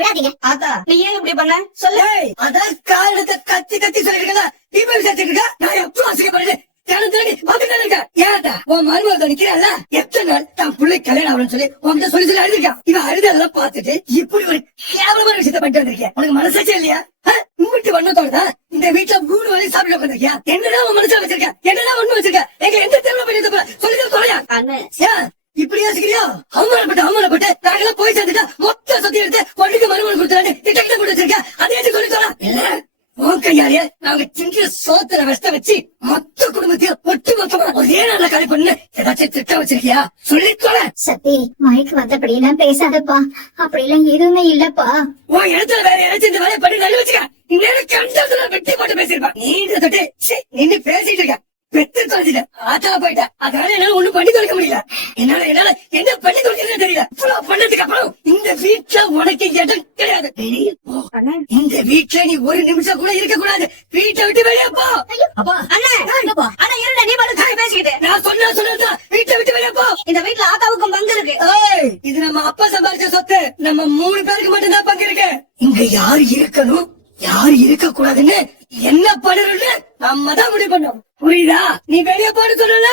விடாதீங்க. ஆத்தா நீ ஏன் இப்படி பண்ண சொல்லு. அதான் காரணத்தை கத்தி கத்தி சொல்லிருக்கல, நீ போய் விசாரிச்சிட்டு இருக்க. நான் எப்பவும் அசிங்கப்படுறேன். உன் மருமக நிக்கிறாள், எத்தனை நாள் தான் பிள்ளை கல்யாணம் ஆகணும்னு சொல்லி உன்கிட்ட சொல்லி அழுதுருக்கான். இவன் அழுதெல்லாம் பார்த்துட்டு இப்படி ஒரு கேவலமான விஷயத்த பண்ணிட்டு வந்திருக்கேன். உனக்கு மனசாச்சே இல்லையா? உங்கள்கிட்ட வண்ணத்தோடதான் இந்த வீட்டுல 3 வேளையும் சாப்பிட வந்திருக்கியா? என்னடா உன் மனசுல வச்சிருக்க? என்னடா ஒண்ணு வச்சிருக்க? எங்க எந்த தேவை பண்ணி சொல்லிதான் தொலையா? இப்படி யோசிக்கிறியோ? அவமானப்பட்டு நாங்கெல்லாம் போய் சேர்ந்துட்டா மொத்த சொத்தி எடுத்து பொண்ணுக்கு மருமகன் கொடுத்தாரு திட்ட கூட வச்சிருக்க. அதே சொல்லி தோலாம் இல்ல. உன் கையாலே நாங்க திங்கிற சோத்திர விஷத்தை வச்சு மொத்த குடும்பத்தையும் ஒட்டு மொத்தமா ஒரே நாள்ல கலை பண்ணு ஏதாச்சும் திட்டம் வச்சிருக்கியா? சொல்லித்தோல. சத்தி மயக்கு வந்தபடி எல்லாம் பேசாதப்பா. அப்படி எல்லாம் எதுவுமே இல்லப்பா. உன் இடத்துல வேற யாராச்சும் இந்த வேலையை பண்ணி நல்ல வச்சுக்க. இன்னும் கண்டத்துல வெட்டி போட்டு பேசிருப்பா. நீண்ட தொட்டு நின்று பேசிட்டு இருக்க. பெத்து தொலைச்சிட்ட, ஆத்தா போயிட்ட. அதனால என்னால ஒண்ணும் பண்ணி தொலைக்க முடியல. என்னால என்ன பண்ணி தொலைக்கிறதுன்னு தெரியல. இவ்வளவு பண்ணதுக்கு அப்புறம் இந்த வீட்டுல உனக்கு இடம் கிடையாது. வெளியே போ. இந்த வீட்டுல நீ ஒரு நிமிஷம் கூட இருக்க கூடாது. வீட்டை விட்டு வெளியே போ. அப்பா அண்ணா இருந்த நீ மட்டும் பேசிக்கிட்டு. நான் சொன்னதான் வீட்டை விட்டு வெளியே போ. இந்த வீட்டுல ஆத்தாவுக்கும் பங்கு இருக்கு. இது நம்ம அப்பா சம்பாதிச்ச சொத்து. நம்ம 3 பேருக்கு மட்டும் தான் பங்கு இருக்கு. இங்க யாரு இருக்கணும் யாரு இருக்க கூடாதுன்னு என்ன பண்ணணும்னு நம்ம தான் முடிவு பண்ணோம். புரியுதா? நீ வெளியே போன்னு சொல்லல.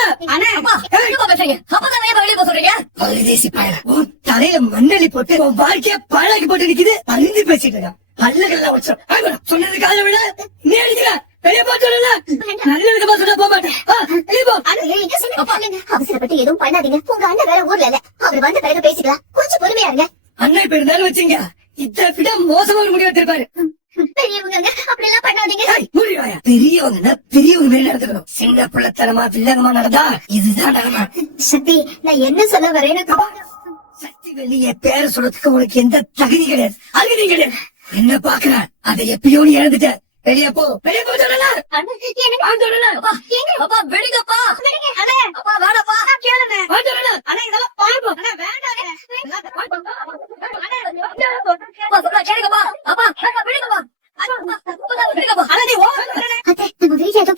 பரதேசி பயல, உன் தலையில மண்ணெளி போட்டு உன் வாழ்க்கைய பாழாக்கி போட்டு நிக்குது. அழிந்து பேசிட்டு இருக்கான். பல்லகள்லாம் வச்சோம் சொன்னது கால விட நீ அடிக்கிற. வெளியே போ சொல்லல. நல்ல விதமா சொன்னா போக மாட்டேன். அவசரப்பட்டு எதுவும் பண்ணாதீங்க. உங்க அண்ணன் வேற ஊர்ல இல்ல. அவர் வந்த பிறகு பேசிக்கலாம். கொஞ்சம் பொறுமையா இருங்க. அண்ணன் இப்ப இருந்தாலும் வச்சுங்க இதை விட மோசமான முடிவு எடுத்திருப்பாரு. பெரியவங்க அப்படி எல்லாம் பண்ணாதீங்க. பெரியவங்க பெரியவங்க மேல நடந்துக்கணும். சின்ன பிள்ளைத்தனமா வில்லங்கமா நடந்தா இதுதான் நடமா. சக்தி நான் என்ன சொல்ல வரேன்னு சக்தி வெளிய பேர சொல்றதுக்கு உனக்கு எந்த தகுதி கிடையாது. அருகதி கிடையாது. என்ன பாக்குற அதை எப்பயோ நீ இழந்துட்ட. வெளியே போ. வெளியே போ சொல்லல. வெடிக்கப்பா வேணப்பா கேளுங்க. ஆனா இதெல்லாம் பாருப்போம்.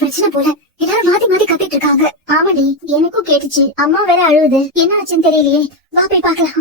பிரச்சனை போல எல்லாரும் மாத்தி மாத்தி கத்திட்டு இருக்காங்க. ஆமாடி எனக்கும் கேட்டுச்சு. அம்மா வேற அழுவுது. என்ன ஆச்சுன்னு தெரியலையே. வா போய் பாக்கலாம்.